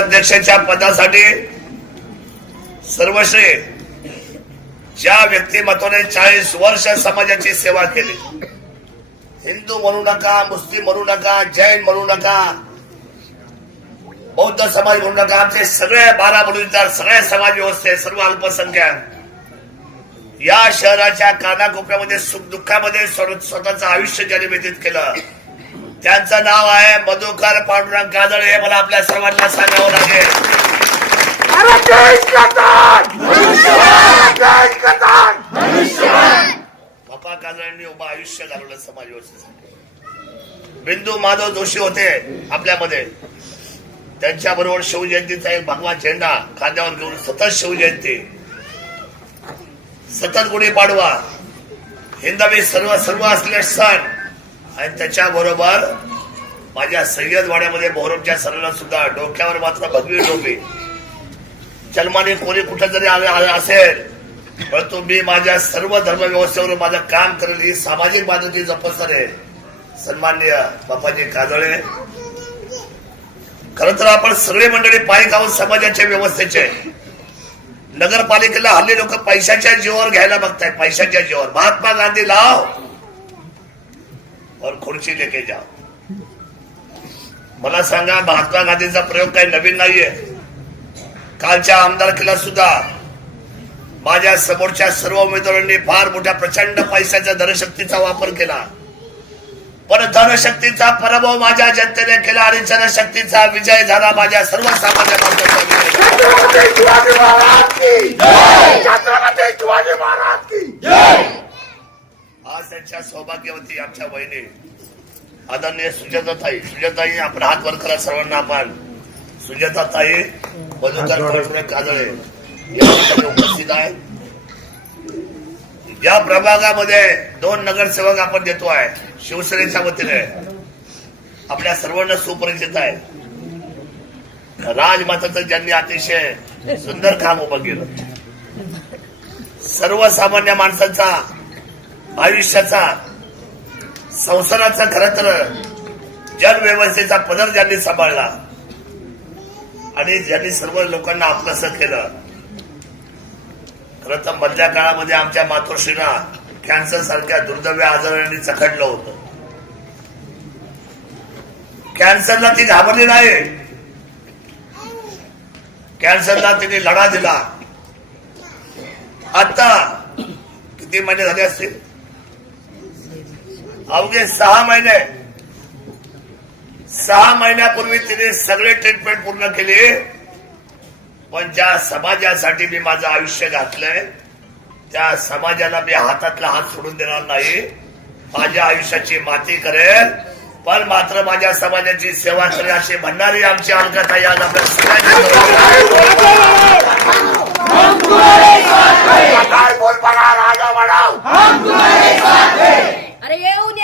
नगराध्यक्षाच्या पदासाठी सर्वश्रेय ज्या व्यक्तिमत्वाने चाळीस वर्ष समाजाची सेवा केली हिंदू म्हणू नका मुस्लिम म्हणू नका जैन म्हणू नका बौद्ध समाज म्हणू नका आमचे सगळे बारा बलुतेदार सगळे समाज व्यवस्थे सर्व अल्पसंख्याक या शहराच्या कानाकोपऱ्यामध्ये सुख दुःखामध्ये स्वतःचं आयुष्य ज्याने व्यतीत केलं त्यांचं नाव आहे मधुकर पांडुरंग काजळ हे मला आपल्या सर्वांना सांगावं लागेल. बापा काजळांनी उभं आयुष्य घालवलं समाज व्यवस्थेसाठी. बिंदू माधव जोशी होते आपल्यामध्ये. त्यांच्या बरोबर शिवजयंतीचा एक भगवा झेंडा खांद्यावर घेऊन सतत शिवजयंती सतत गुढीपाडवा. हिंदवी सर्व सर्व असलेले सण आणि त्याच्याबरोबर माझ्या सय्यदवाड्यामध्ये मोहरमच्या सणाला सुद्धा डोक्यावर मात्र भगवी डोपे जन्माने कोणी कुठे जरी आले आले असेल परंतु मी माझ्या सर्व धर्मव्यवस्थेवर माझं काम करेल ही सामाजिक बांधिलकी जपसर आहे. सन्मान्य बापाजी काजळे. खर तर आपण सगळे मंडळी पायी गाव समाजाच्या व्यवस्थेचे. नगरपालिकेला हल्ली लोक पैशाच्या जीवावर घ्यायला बघताय पैशाच्या जीवावर. महात्मा गांधी लाव. और खुर्ची लेके जाओ। मला सांगा महात्मा गांधीचा प्रयोग काही नवीन नाहीये? कालच्या आमदारकीला सुद्धा माझ्या समोरच्या सर्व उमेदवारांनी फार मोठ्या प्रचंड पैशाच्या धनशक्तीचा वापर केला. पण धनशक्तीचा पराभव माझ्या जनतेने केला आणि जनशक्तीचा विजय झाला माझ्या सर्वसामान्य माणसाचा विजय झाला. छत्रपती शिवाजी महाराज की जय छत्रपती शिवाजी महाराज की जय आज त्यांच्या सौभाग्यवती आमच्या बहिणी आदरणीय सुजाताताई सुजाताई आपण हात वर करा सर्वांना आपण. सुजाताताई मधुकर पांडुरंग काजळे या ठिकाणी उपस्थित आहे. या प्रभागामध्ये दोन नगरसेवक आपण देतो आहे शिवसेनेच्या वतीने. आपल्या सर्वांना सुपरिचित आहे. राजमाताचं ज्यांनी अतिशय सुंदर काम उभं केलं. सर्वसामान्य माणसाचा आयुष्याचा संसाराचा खर तर जनव्यवस्थेचा पदर ज्यांनी सांभाळला आणि ज्यांनी सर्व लोकांना आपलंस केलं खर तर मधल्या काळामध्ये आमच्या मातोश्रीना कॅन्सर सारख्या दुर्दैवी आजारांनी चखडलं होतं. कॅन्सरला ती घाबरली नाही. कॅन्सरला तिने लढा दिला. आता किती महिने झाले असतील? अवघे सहा महिने. सहा महिन्यापूर्वी तिने सगळे ट्रीटमेंट पूर्ण केली. पण ज्या समाजासाठी मी माझं आयुष्य घातलंय त्या समाजाला मी हातातला हात सोडून देणार नाही. माझ्या आयुष्याची माती करेल. पण मात्र माझ्या समाजाची सेवा करेल अशी म्हणणारी आमची अलकाताई आज आपल्या सगळ्यांची राजा म्हणाव अरे कोण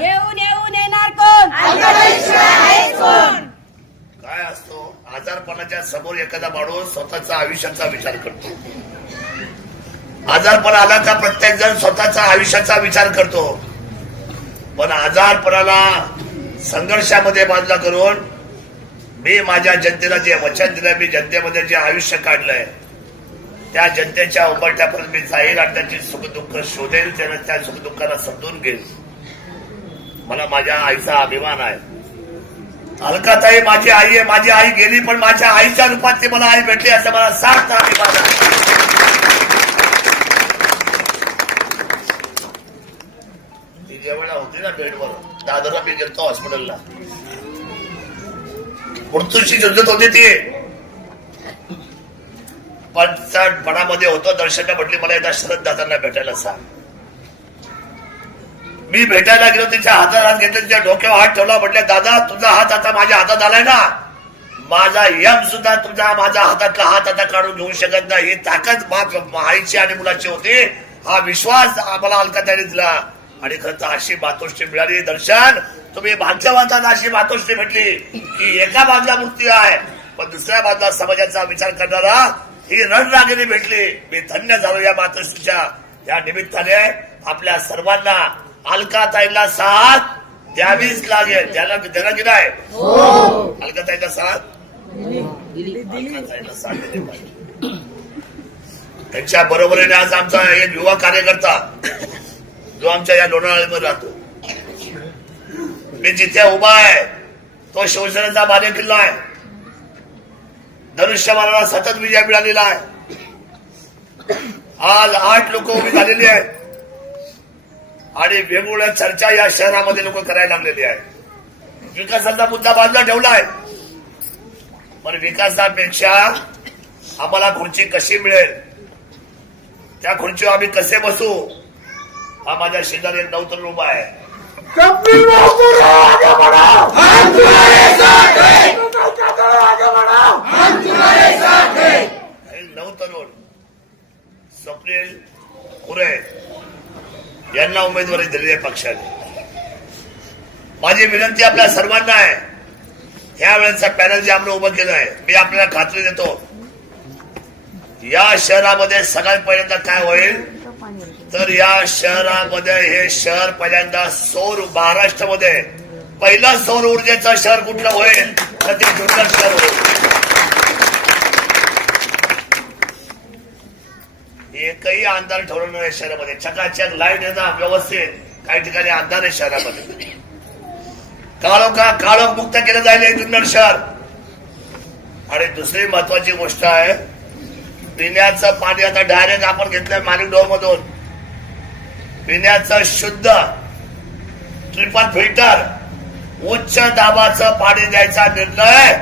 येऊन येऊन येणार कोण? काय असतो? आजारपणाच्या समोर एखादा माणूस स्वतःचा आयुष्याचा विचार करतो. आजारपण आला का प्रत्येक जण स्वतःचा आयुष्याचा विचार करतो. पण आजारपणाला संघर्षामध्ये बाजूला करून मी माझ्या जनतेला जे वचन दिलं मी जनतेमध्ये जे आयुष्य काढलंय त्या जनतेच्या उंबरठ्यापर्यंत मी जाईल आणि त्याची सुखदुःख शोधेल त्याला त्या सुखदुःखाला समजून घेईल. मला माझ्या आईचा अभिमान आहे. अलकाताई माझी आई आहे माझी आई गेली पण माझ्या आईच्या रूपात ती मला आई भेटली असं मला सार्थ अभिमान आहे. ती जेव्हा होती ना बेडवर. दादरला मी गेलतो हॉस्पिटलला मृत्यूची झुंजत होती ती. पण मनामध्ये होतो. दर्शनला म्हटली मला एकदा शरद दादांना भेटायला सांग. मी भेटायला गेलो तिच्या हातात हात घेतले तिच्या डोक्यावर हात ठेवला म्हटले दादा तुझा हात आता माझ्या हातात आलाय ना. माझा यम सुद्धा तुझा माझा हातातला हात आता काढून घेऊ शकत नाही. ही ताकद आईची आणि मुलाची होती. हा विश्वास आम्हाला अलकाताने दिला. आणि खरं तर अशी मातोश्री मिळाली. दर्शन तुम्ही भाग्यवंतांना अशी मातोश्री भेटली की एका बाजूला मृत्यू आहे. पण दुसऱ्या बाजूला समाजाचा विचार करणारा ही रणरागिणी भेटली. मी धन्य झालो या मातोश्रीच्या या निमित्ताने. आपल्या सर्वांना अलकाताईला साथ द्यावीच लागेल. त्याला त्याला दिला आहे अलकाताईला साथ? अलकाताईला साथ दिली पाहिजे. त्यांच्या बरोबरीने आज आमचा एक युवा कार्यकर्ता जो आमच्या या लोणावळ्यामध्ये राहतो. मी जिथे उभा आहे तो शिवसेनेचा बाले किल्ला आहे. धनुष्यबाणाला सतत विजय मिळालेला आहे. आज आठ लोक उभी झालेली आहेत. आणि वेगवेगळ्या चर्चा या शहरामध्ये लोक करायला लागलेली आहे विकासाचा मुद्दा बाजूला ठेवला आहे पण विकासापेक्षा आम्हाला खुर्ची कशी मिळेल? त्या खुर्चीवर आम्ही कसे बसू? हा माझ्या शेजारी नवतरुण उभा आहे. आगे हम तुम्हारे साथ हैं स्वप्नील खुरे यांना उमेदवारी दिली आहे पक्षाने. माझी विनंती आपल्या सर्वांना आहे. ह्या वेळेचा पॅनल जे आपण उभं केलं आहे मी आपल्याला खात्री देतो या शहरामध्ये सगळ्यात पहिल्यांदा काय होईल? तर या शहरामध्ये हे शहर पहिल्यांदा सौर महाराष्ट्रामध्ये पहिला सौर ऊर्जेचं शहर कुठलं होईल? तर ते जुन्नर शहर होईल. एकही अंधार ठरवलं नाही शहरामध्ये. चकाचक लाइट येतात व्यवस्थित. काही ठिकाणी अंधार आहे शहरामध्ये. काळोखा काळोख मुक्त केलं जाईल जुन्नर शहर. आणि दुसरी महत्वाची गोष्ट आहे पिण्याचं पाणी आता डायरेक्ट आपण घेतलंय मालिक मधून पिण्याचं शुद्ध ट्रिपल फिल्टर उच्च दाबाचं पाणी द्यायचा निर्णय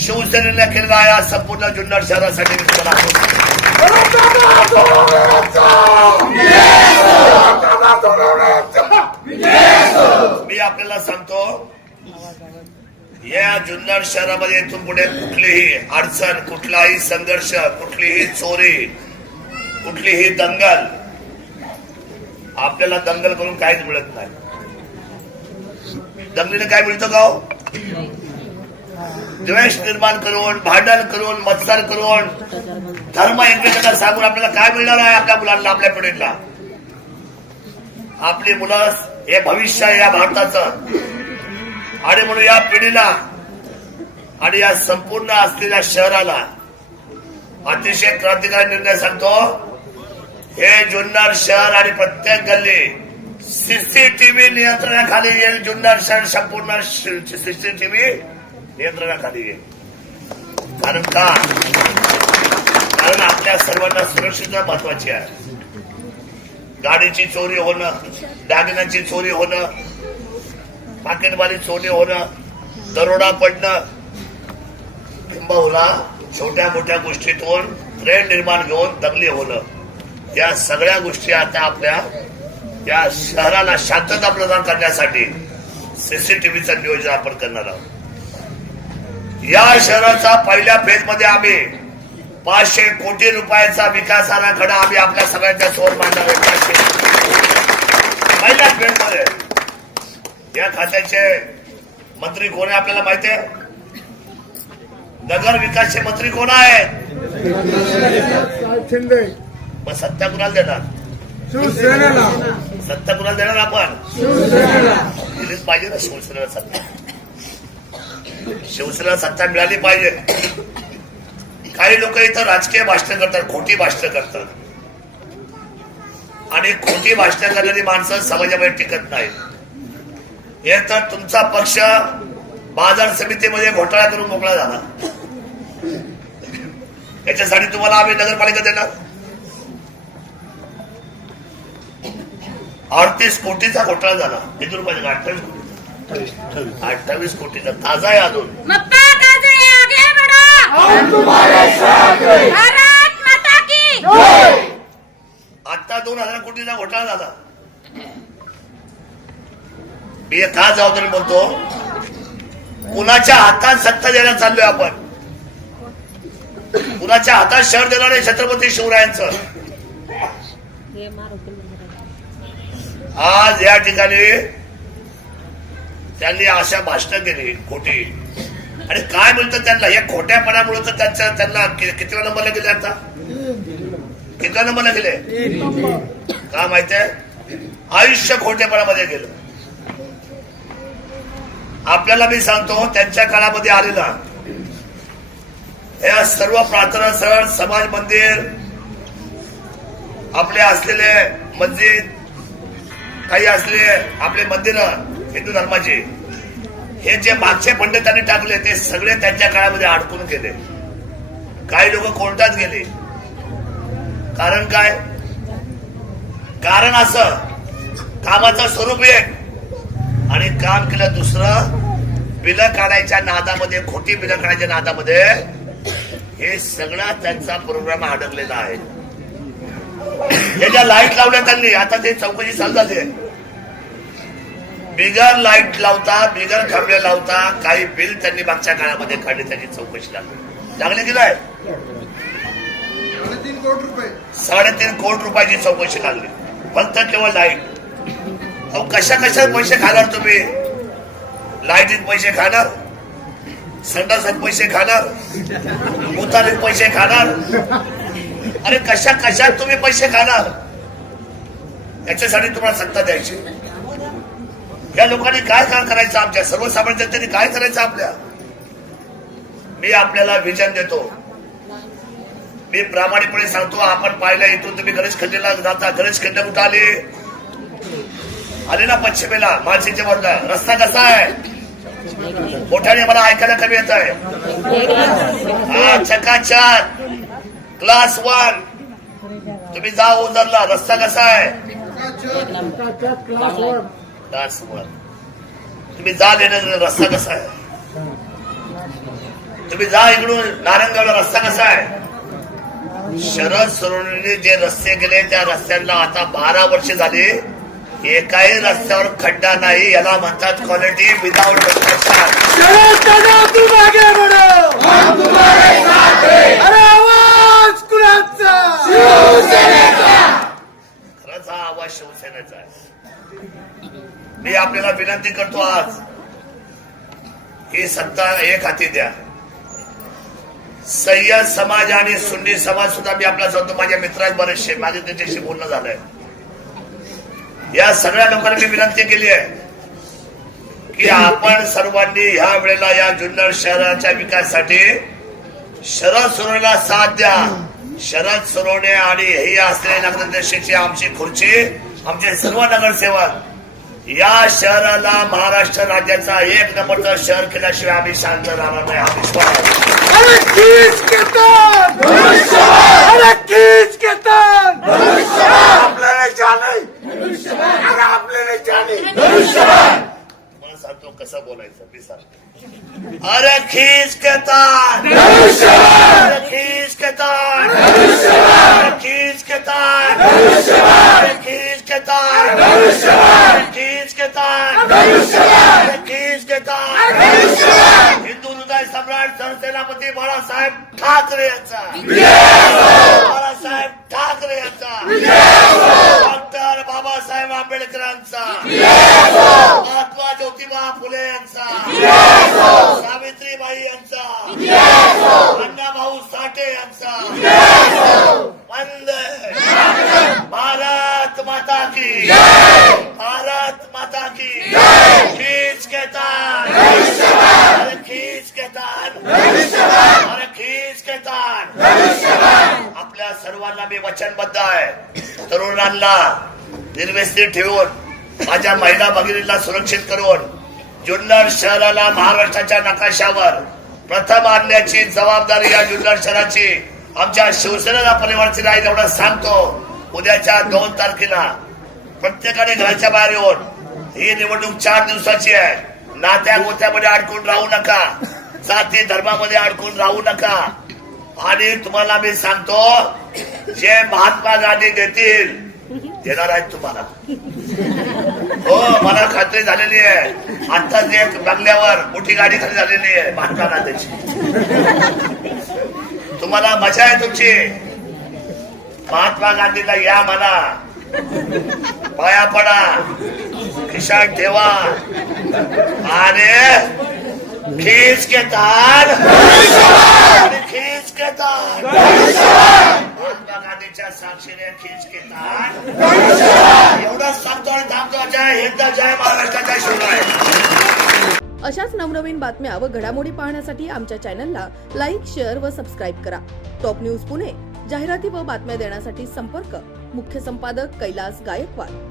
शिवसेनेने केलेला आहे. आज संपूर्ण जुन्नर शहरासाठी मी मी आपल्याला सांगतो या जुन्नर शहरामध्ये इथून पुढे कुठलीही अडचण कुठलाही संघर्ष कुठलीही चोरी कुठलीही दंगल आपल्याला दंगल करून काहीच मिळत नाही. जमिनीला काय मिळतं का द्वेष निर्माण करून भांडण करून मत्सर करून धर्म एकमेकांना सांगून आपल्याला काय मिळणार आहे आपल्या मुलांना आपल्या पिढीला? आपली मुलं हे भविष्य आहे या भारताचं. आणि म्हणून या पिढीला आणि या संपूर्ण असलेल्या शहराला अतिशय क्रांतिकारी निर्णय सांगतो. हे जुन्नर शहर आणि प्रत्येक गल्ली सीसीटीव्ही नियंत्रणाखाली येईल. जुन्नर शहर संपूर्ण सीसीटीव्ही नियंत्रणाखाली येईल. कारण का? कारण आपल्या सर्वांना सुरक्षितता महत्वाची आहे. गाडीची चोरी होणं दागिन्यांची चोरी होणं पाकिटमारी चोरी होणं दरोडा पडणं किंबहुना छोट्या मोठ्या गोष्टीतून ट्रेन निर्माण घेऊन दंगली होणं. या सगळ्या गोष्टी आता आपल्या या शहराला शांतता प्रदान करण्यासाठी सीसीटीव्हीचं नियोजन आपण करणार आहोत. या शहराचा पहिल्या फेजमध्ये आम्ही पाचशे कोटी रुपयाचा विकास आराखडा आम्ही आपल्या सगळ्यांच्या समोर मांडणार आहे पाचशे पहिल्या फेजमध्ये या खात्याचे मंत्री कोण आहे आपल्याला माहिती आहे? नगर विकासचे मंत्री कोण आहेत? मग सत्ता कुणाला देणार. शिवसेनेला. सत्ता कुणाला देणार आपण? दिलीच पाहिजे ना शिवसेनेला सत्ता. शिवसेनेला सत्ता मिळाली पाहिजे. काही लोक इथं राजकीय भाषण करतात खोटी भाषण करतात. आणि खोटी भाषण करणारी माणसं समाजामध्ये टिकत नाही हे तर तुमचा पक्ष बाजार समितीमध्ये घोटाळा करून मोकळा झाला. याच्यासाठी तुम्हाला आम्ही नगरपालिका देणार? अडतीस कोटीचा घोटाळा झाला. किती रुपयाचा अठ्ठावीस कोटीचा अठ्ठावीस कोटीचा ताजा आहे अजून. हैं आता दोन हजार कोटीचा घोटाळा झाला. मी हे का जबाबदारी बोलतो. कुणाच्या हातात सत्ता देण्यात चाललोय आपण? कुणाच्या हातात शहर देणार आहे छत्रपती शिवरायांचं? आज या ठिकाणी त्यांनी अशा भाषणं केली खोटी. आणि काय मिळतं त्यांना? या खोट्यापणामुळे तर त्यांच्या त्यांना कि- कितव्या नंबरला गेले आता? कितव्या नंबरला गेले? का माहितीये आयुष्य खोट्यापणामध्ये गेलं. आपल्याला मी सांगतो त्यांच्या काळामध्ये आलेला. या सर्व प्रार्थना स्थळ समाज मंदिर आपले असलेले मंदिर काही असले आपले मंदिर हिंदू धर्माचे. हे जे मागचे पंडितांनी टाकले ते सगळे त्यांच्या काळामध्ये अडकून गेले. काही लोक कोर्टात गेले. कारण काय? कारण असं कामाचं स्वरूप एक. आणि काम केलं दुसरं बिलं काढायच्या नादामध्ये खोटी बिलं काढायच्या नादामध्ये हे सगळा त्यांचा प्रोग्राम अडकलेला आहे. हे ज्या लाइट लावल्या त्यांनी आता ते चौकशी चालू झाली आहे. बिगर लाइट लावता बिगर खांबे लावता काही बिल त्यांनी मागच्या काळामध्ये काढले त्याची चौकशी लागली. लागले की नाही? तीन कोटी रुपये. साडेतीन कोटी रुपयाची चौकशी लागली. फक्त केवळ लाइट. अहो कशा कशा पैसे खाणार तुम्ही? लाईटीत पैसे खाणार संडासात पैसे खाणार उतारीत पैसे खाणार? अरे कशा कशात तुम्ही पैसे खाणार? याच्यासाठी तुम्हाला सत्ता द्यायची. या लोकांनी काय काम करायचं आमच्या सर्वसामान्य जनतेने काय करायचं आपल्या? मी आपल्याला विजन देतो. मी प्रामाणिकपणे सांगतो आपण पाहिलं इथून तुम्ही गणेश खड्डेला जाता गणेश खड्डे कुठं आले? आले ना पश्चिमेला मानसिंगच्या बाजूला रस्ता कसा आहे? मोठ्याने मला ऐकायला कमी येत आहे. चकाचक. क्लास वन तुम्ही जा ओझरला रस्ता कसा आहे? क्लास वन तुम्ही जा लेण्याचा रस्ता कसा आहे? तुम्ही जा इकडून नारायणगावला रस्ता कसा आहे? शरद सोनवणेने जे रस्ते गेले त्या रस्त्यांना आता बारा वर्ष झाली. एकाही रस्त्यावर खड्डा नाही याला म्हणतात क्वालिटी कुणाचा? खरंच हा आवाज शिवसेनेचा आहे. मी आपल्याला विनंती करतो आज ही सत्ता एक हाती द्या. सय्यद समाज आणि सुन्नी समाज सुद्धा मी आपला सांगतो माझ्या मित्रात बरेचसे माझे त्याच्याशी बोलणं झालंय. या सगळ्या लोकांना मी विनंती केली आहे की आपण सर्वांनी ह्या वेळेला या जुन्नर शहराच्या विकासासाठी शरद सोनवणेला साथ द्या. शरद सोनवणे आणि हे असलेले नगराध्यक्षाची आमची खुर्ची आमचे सर्व नगरसेवक या शहराला महाराष्ट्र राज्याचा एक नंबरचं शहर केल्याशिवाय आम्ही शांत राहणार नाही. हा विश्वास सांगतो कसं बोलायचं मी सांगतो. अरे खीच खीच खीच खीच के हिंदू हृदय सम्राट सरसेनापती बाळासाहेब ठाकरे यांचा बाळासाहेब ठाकरे यांचा डॉक्टर बाबासाहेब आंबेडकरांचा महात्मा ज्योतिबा फुले यांचा सावित्रीबाई यांचा अण्णाभाऊ साठे यांचा वंदे भारत माता की भारत माता की खींच के तान अरे खींच अरे खींच आपल्या सर्वांना मी वचनबद्ध आहे. तरुणांना निर्व्यस्थित ठेवून माझ्या महिला भगिनीला सुरक्षित करून जुन्नर शहराला महाराष्ट्राच्या नकाशावर प्रथम आणण्याची जबाबदारी या जुन्नर शहराची आमच्या शिवसेनेला परिवारची राहील एवढं सांगतो. उद्याच्या दोन तारखेला प्रत्येकाने घराच्या बाहेर येऊन ही निवडणूक चार दिवसाची आहे. नात्या गोत्यामध्ये अडकून राहू नका. जाती धर्मामध्ये अडकून राहू नका. आणि तुम्हाला मी सांगतो जे महात्मा गांधी देतील देणार आहेत तुम्हाला. हो मला खात्री झालेली आहे. आता जे बंगल्यावर मोठी गाडी खाली झालेली आहे महात्मा गांधीची. तुम्हाला मजा आहे तुमची. महात्मा गांधीला या म्हणा. पाया पडा. खिशात ठेवा आणि खीस के तान आणि के तान महात्मा गांधीच्या साक्षीने खीस के तान एवढंच सांगतो आणि थांबतो. जय हिंद जय महाराष्ट्र जय शिवराय. अशाच नवनवीन बातम्या व घडामोडी पाहण्यासाठी आमच्या चॅनलला लाईक शेअर व सबस्क्राईब करा. टॉप न्यूज पुणे जाहिराती व बातम्या देण्यासाठी संपर्क. मुख्य संपादक कैलास गायकवाड.